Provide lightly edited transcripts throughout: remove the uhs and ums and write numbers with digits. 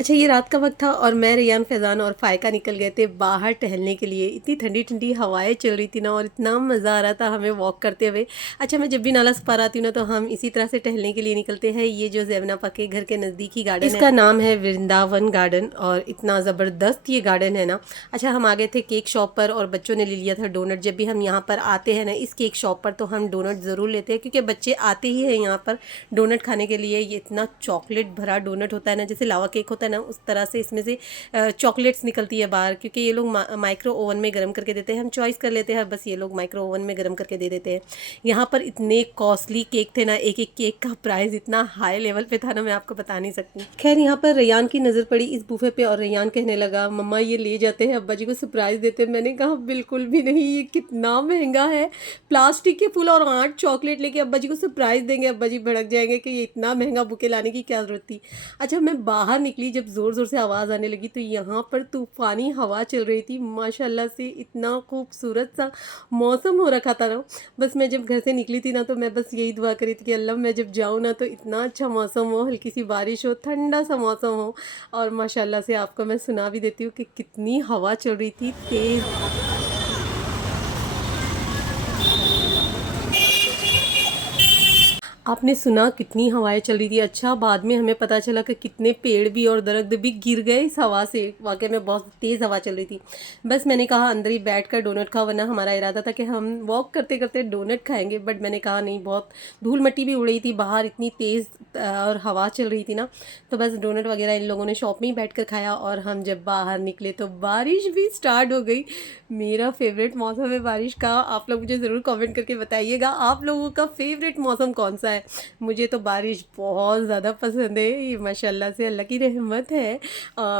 अच्छा, ये रात का वक़्त था और मैं, रेयान, फैज़ान और फ़ायका निकल गए थे बाहर टहलने के लिए। इतनी ठंडी-ठंडी हवाएँ चल रही थी ना और इतना मज़ा आ रहा था हमें वॉक करते हुए। अच्छा, मैं जब भी नाला से पार आती हूँ ना तो हम इसी तरह से टहलने के लिए निकलते हैं। ये जो ज़ैबना पा के घर के नज़दीक ही गार्डन है, इसका नाम है वृंदावन गार्डन और इतना ज़बरदस्त ये गार्डन है ना। अच्छा, हम आ गए थे केक शॉप पर और बच्चों ने ले लिया था डोनट। जब भी हम यहाँ पर आते हैं ना इस केक शॉप पर तो हम डोनट ज़रूर लेते हैं क्योंकि बच्चे आते ही हैं यहाँ पर डोनट खाने के लिए। ये इतना चॉकलेट भरा डोनट होता है ना, जैसे लावा केक होता है ना उस तरह से इसमें से चॉकलेट्स निकलती है बाहर, क्योंकि ये लोग माइक्रो ओवन में गर्म करके देते हैं। हम चॉइस कर लेते हैं, बस ये लोग माइक्रो ओवन में गर्म करके दे देते हैं। यहाँ पर इतने कॉस्टली केक थे ना, एक एक केक का प्राइस इतना हाई लेवल पे था ना, मैं आपको बता नहीं सकती। खैर, यहाँ पर रेयान की नज़र पड़ी इस बूफे पे और रेयान कहने लगा, मम्मा ये ले जाते हैं, अब्बा जी को सरप्राइज़ देते हैं। मैंने कहा बिल्कुल भी नहीं, ये कितना महंगा है। प्लास्टिक के फूल और 8 चॉकलेट लेके अब्बा जी को सरप्राइज़ देंगे, अब्बा जी भड़क जाएंगे कि ये इतना महंगा बुके लाने की क्या ज़रूरत थी। अच्छा, मैं बाहर निकली जब ज़ोर-ज़ोर से आवाज़ आने लगी तो यहाँ पर तूफ़ानी हवा चल रही थी। माशाल्लाह से इतना खूबसूरत सा मौसम हो रखा था ना। बस मैं जब घर से निकली थी ना तो मैं बस यही दुआ करी थी कि अल्लाह मैं जब जाऊँ ना तो इतना अच्छा मौसम हो, हल्की सी बारिश हो, ठंडा सा मौसम हो। और माशाल्लाह से आपको मैं सुना भी देती हूँ कि कितनी हवा चल रही थी तेज़। आपने सुना कितनी हवाएं चल रही थी। अच्छा, बाद में हमें पता चला कि कितने पेड़ भी और दरख्त भी गिर गए इस हवा से। वाकई में बहुत तेज़ हवा चल रही थी। बस मैंने कहा अंदर ही बैठकर डोनट खाओ, वरना हमारा इरादा था कि हम वॉक करते करते डोनट खाएंगे, बट मैंने कहा नहीं, बहुत धूल मिट्टी भी उड़ रही थी बाहर, इतनी तेज़ और हवा चल रही थी ना। तो बस डोनट वगैरह इन लोगों ने शॉप में ही बैठ कर खाया और हम जब बाहर निकले तो बारिश भी स्टार्ट हो गई। मेरा फेवरेट मौसम है बारिश का। आप लोग मुझे ज़रूर कमेंट करके बताइएगा आप लोगों का फेवरेट मौसम कौन सा है। मुझे तो बारिश बहुत ज़्यादा पसंद है। ये माशाल्लाह से अल्लाह की रहमत है।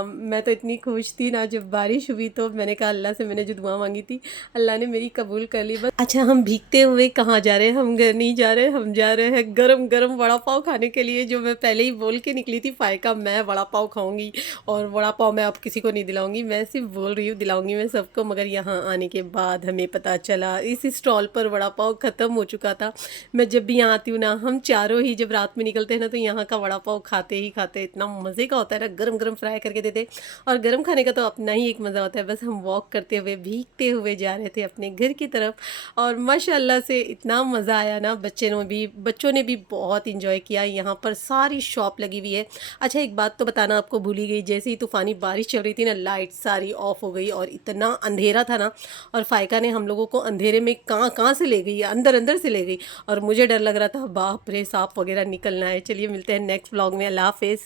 मैं तो इतनी खुश थी ना जब बारिश हुई, तो मैंने कहा अल्लाह से मैंने जो दुआ मांगी थी अल्लाह ने मेरी कबूल कर ली बस। अच्छा, हम भीगते हुए कहाँ जा रहे हैं? हम घर नहीं जा रहे, हम जा रहे हैं गरम गरम वड़ा पाव खाने के लिए, जो मैं पहले ही बोल के निकली थी फ़ायका मैं वड़ा पाव खाऊंगी और वड़ा पाव मैं अब किसी को नहीं दिलाऊंगी, मैं सिर्फ बोल रही हूँ दिलाऊंगी मैं सबको। मगर यहाँ आने के बाद हमें पता चला इस स्टॉल पर वड़ा पाव ख़त्म हो चुका था। मैं जब भी यहाँ आती हूँ ना, हम चारों ही जब रात में निकलते हैं ना तो यहाँ का वड़ा पाव खाते ही खाते इतना मज़े का होता है ना, गरम गरम फ्राई करके देते। और गरम खाने का तो अपना ही एक मज़ा होता है। बस हम वॉक करते हुए भीगते हुए जा रहे थे अपने घर की तरफ और माशाल्लाह से इतना मज़ा आया ना, बच्चों ने भी बहुत इंजॉय किया। यहाँ पर सारी शॉप लगी हुई है। अच्छा, एक बात तो बताना आपको भूल ही गई, जैसे ही तूफ़ानी बारिश चल रही थी ना, लाइट सारी ऑफ हो गई और इतना अंधेरा था ना, और फ़ायका ने हम लोगों को अंधेरे में कहाँ कहाँ से ले गई, अंदर अंदर से ले गई और मुझे डर लग रहा था बाप रे सांप वगैरह निकलना है। चलिए मिलते हैं नेक्स्ट व्लॉग में। अल्लाह हाफ़िज़।